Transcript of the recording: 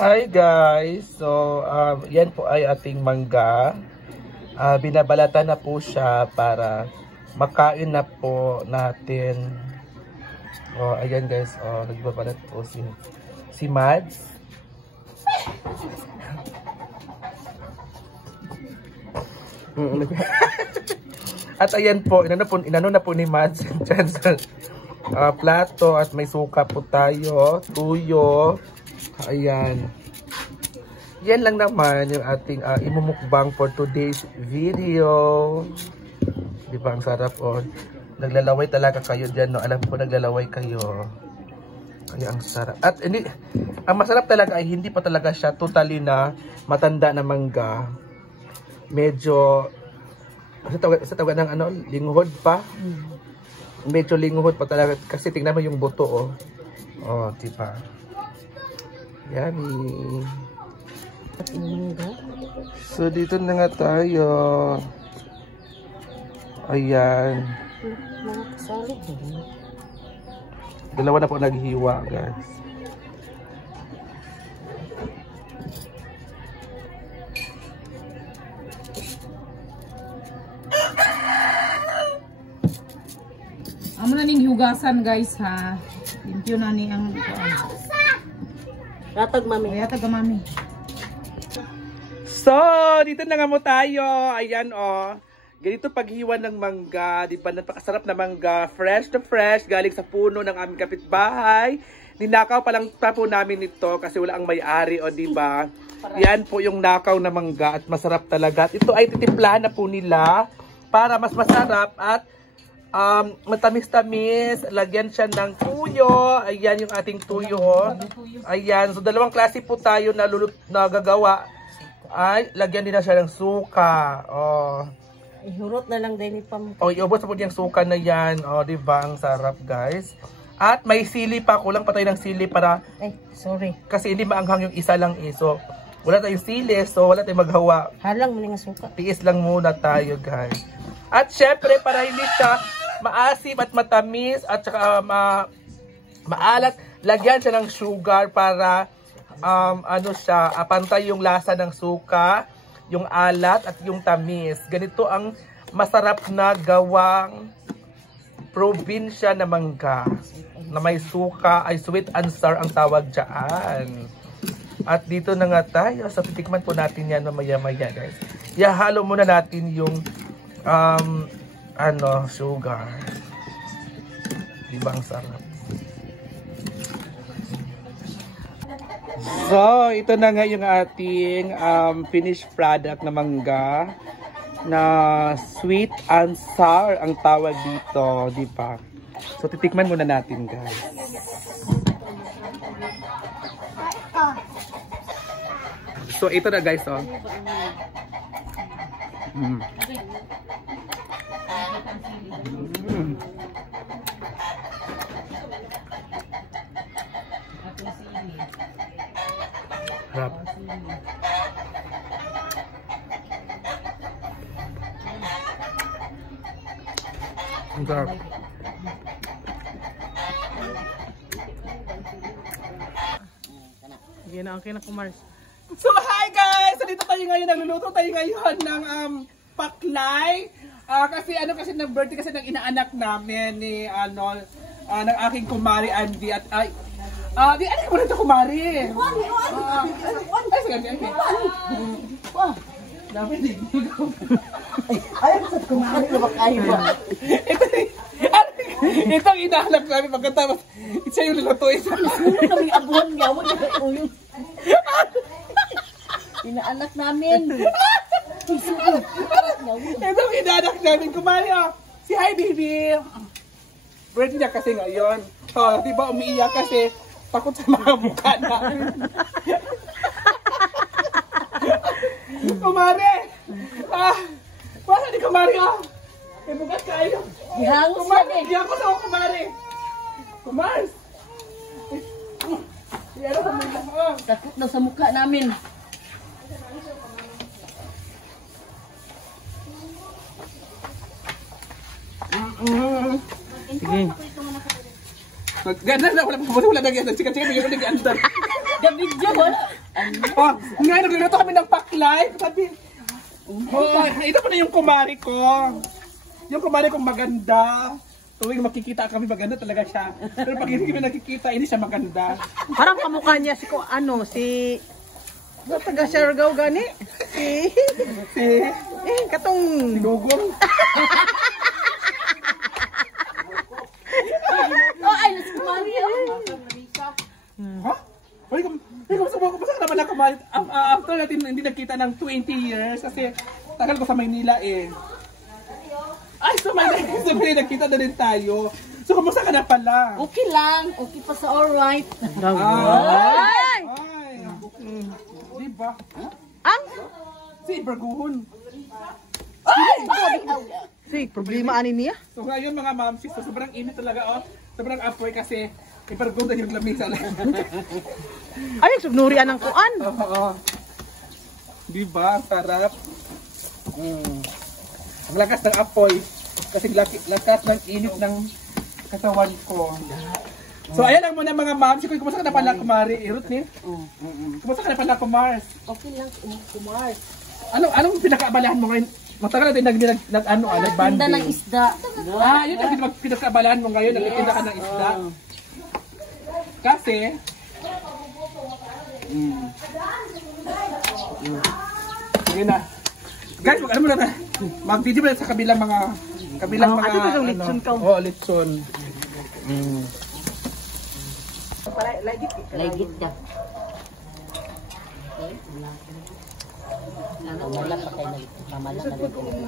Hi guys! So, yan po ay ating mangga. Binabalatan na po siya para makain na po natin. Oh, ayan guys, nagbabalat po si Mads. At ayan po, inano na po ni Mads dyan sa plato at may suka po tayo, tuyo. Ayan. Yan lang naman yung ating imumukbang for today's video. Di ba ang sarap Naglalaway talaga kayo dyan, no? Alam ko naglalaway kayo. Kaya ang sarap. At hindi, ang masarap talaga ay hindi pa talaga siya totally na matanda na mangga. Medyo sa tawag ng linghod pa. Medyo linghod pa talaga kasi tingnan mo yung buto di ba? Yummy. So dito na nga tayo. Ayan. Dalawa na po naghiwa, guys. Amo na ning hugasan, guys, ha. Limpyo na ni ang Ratag mami. Ratag mami. So, dito na nga mo tayo. Ayan ganito paghiwa ng mangga. Di ba? Napakasarap na mangga. Fresh na fresh. Galing sa puno ng aming kapitbahay. Ninakaw pa lang po namin ito kasi wala ang may-ari di ba? Yan po yung nakaw na mangga at masarap talaga. At ito ay titimplahan na po nila para mas masarap at matamis-tamis. Lagyan siya ng tuyo. Ayan yung ating tuyo. Ayan. So, dalawang klase po tayo na gagawa. Ay, lagyan din na siya ng suka. Ihurot na lang din ipam. Iubos na po yung suka na yan. Diba? Ang sarap, guys. At may sili pa. Kulang pa tayo ng sili para... sorry. Kasi hindi maanghang yung isa lang So, wala tayong sili. So, wala tayong maghawa. Halang mo nga suka. Tiis lang muna tayo, guys. At syempre, para hindi siya maasim at matamis at saka maalat, lagyan siya ng sugar para pantay yung lasa ng suka, yung alat at yung tamis. Ganito ang masarap na gawang probinsya na mangga na may suka, ay sweet and sour ang tawag dyan. At dito na nga tayo. So, titikman po natin yan mamaya-maya, guys. Ihalo muna natin yung sugar. Diba ang sarap? So, ito na nga yung ating finished product na mangga na sweet and sour ang tawag dito, di ba? So, titikman muna natin, guys. So, ito na, guys, Harap. Ang sarap. Yan na, okay na kumars. So, hi guys! So, dito tayo ngayon, nagluluto tayo ngayon ng paklay. Kasi ng birthday kasi ng inaanak namin ni ng aking kumari Andy at di ano mo na ito kumari? Ay, sige. Wow. Dapat din. Ay, sa kumari na makain ba? Itong inahanap namin pagkatapos siya yung lulutuin. Kami abuhan nga mo yung inaanak namin. Itong inaanak namin kumari si hi baby. Birthday niya kasi ngayon. Di ba umiiyak kasi takot sa mga mukha namin. Kumari! Basta di kumari May bukas kayo. Ihangos Kumari! Di ako sa kumari! Kumars! Takot na sa mukha namin. Sige. Ganda na, wala na ganda. Chika, bigyan ko na ganda. Gabidyo, wala. Oh, ngayon nagluluto kami ng paklay. Sabi, oh, ito pa na yung kumari ko. Yung kumari kong maganda. Tuwing makikita kami maganda talaga siya. Pero pag hindi kami nakikita, hindi siya maganda. Parang kamukha niya si taga Siargao gani. Katong Sinugong. Ha? Basta ka naman kumalit. After natin hindi nagkita ng 20 years kasi tagal ko sa Maynila eh. Ay, sa Maynila nagkita na rin tayo. So, kumusta ka na pala? Okay lang. Okay pa sa alright. Ay! Diba? ang Si Iberguhon. si problema ani niya. So, ngayon mga mamsis, sobrang init talaga oh. Sobrang apoy kasi Iberguhon na yung lamisa lang. Ay, sugnurian ng kuan. Oo. Diba? Sarap. Ang lakas ng apoy. Kasi lakas ng init ng katawan ko. So ayan lang muna mga ma'am. Sikoy, kumusta ka na pala kumari? Irot ni? Kumusta ka na pala kumars? Okay lang, kumars. Anong pinakaabalahan mo ngayon? Matagal natin nagbanding. Tinda ng isda. Yun ang pinakaabalahan mo ngayon. Nagtitinda ka ng isda. Kasi sige na. Guys, ano muna tayo? Mag-video muna sa kabilang mga Ate ko yung litson ka. Oo, litson. Laigit ka. Wala pa tayo nagpamala na rin.